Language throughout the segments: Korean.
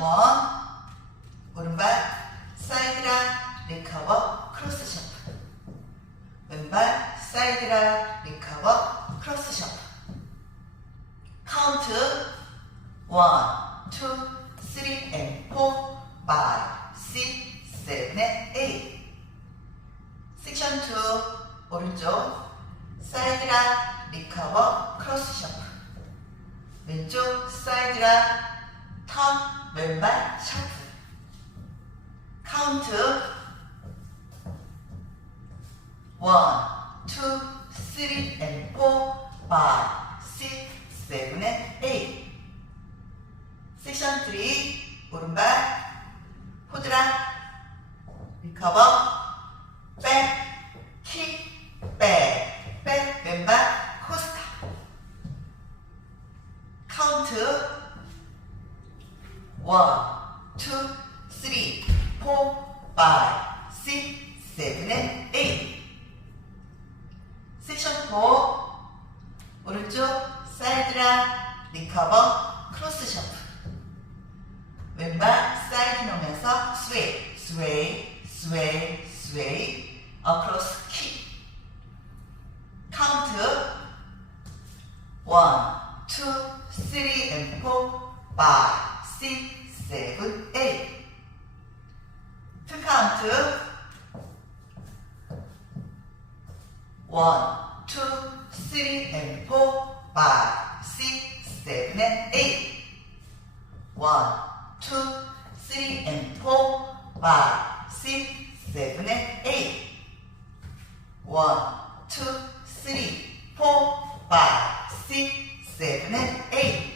원, 오른발 사이드락 리커버 크로스 셔플, 왼발 사이드락 리커버 크로스 셔플. 카운트 1, 2, 3 and 4, 5, 6, 7 and 8. 섹션 2 오른쪽 사이드락 리커버 크로스 셔플, 왼쪽 사이드락 턴 왼발 셔플. 카운트 1, 2, 3 and 4, 5, 6, 7 and 8. 섹션 3 오른발 포드락 리커버 백 킥 백 왼발 코스타. 카운트 1, 2, 3, 4, 5, 6, 7 and 8. 섹션 4 오른쪽 사이드락 리커버 크로스 셔플, 왼발 사이드 놓으면서 스웨이 스웨이 스웨이 스웨이 어크로스 킥. 카운트 1, 2, 3 and 4, 5, 6, 7, 8. 풀 카운트 1, 2, 3 and 4, 5, 6, 7 and 8. 1, 2, 3 and 4, 5, 6, 7 and 8. 1, 2, 3, 4, 5, 6, 7 and 8.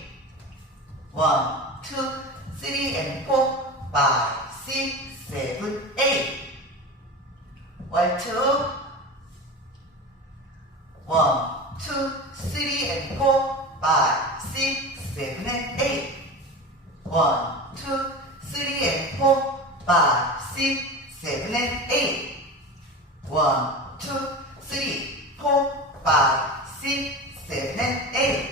1, 2, 3 and 4, 5, 6, 7, 8. waltz. 1, 2, 3 and 4, 5, 6, 7 and 8. 1, 2, 3 and 4, 5, 6, 7 and 8. 1, 2, 3, 4, 5, 6, 7 and 8.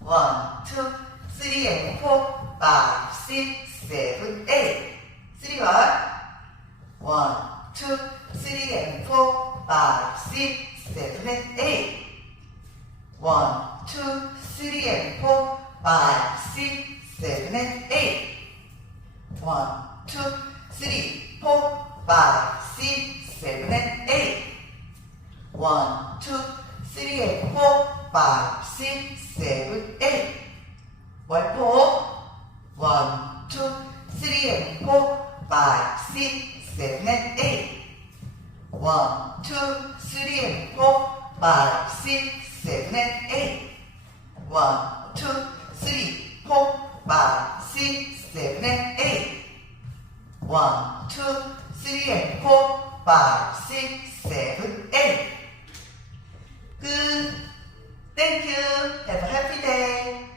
1, 2, 3 and 4, 5, 6, 7, 8. 3 월. 1, 2, 3 and 4, 5, 6, 7 and 8. 1, 2, 3 and 4, 5, 6, 7 and 8. 1, 2, 3, 4, 5, 6, 7 and 8. 1, 2, 3 and 4, 5, 6, 7, 8. waltz. 1, 2, 3 and 4, 5, 6, 7 and 8. 1, 2, 3 and 4, 5, 6, 7 and 8. 1, 2, 3, 4, 5, 6, 7 and 8. 1, 2, 3 and 4, 5, 6, 7, 8. Good. Thank you. Have a happy day.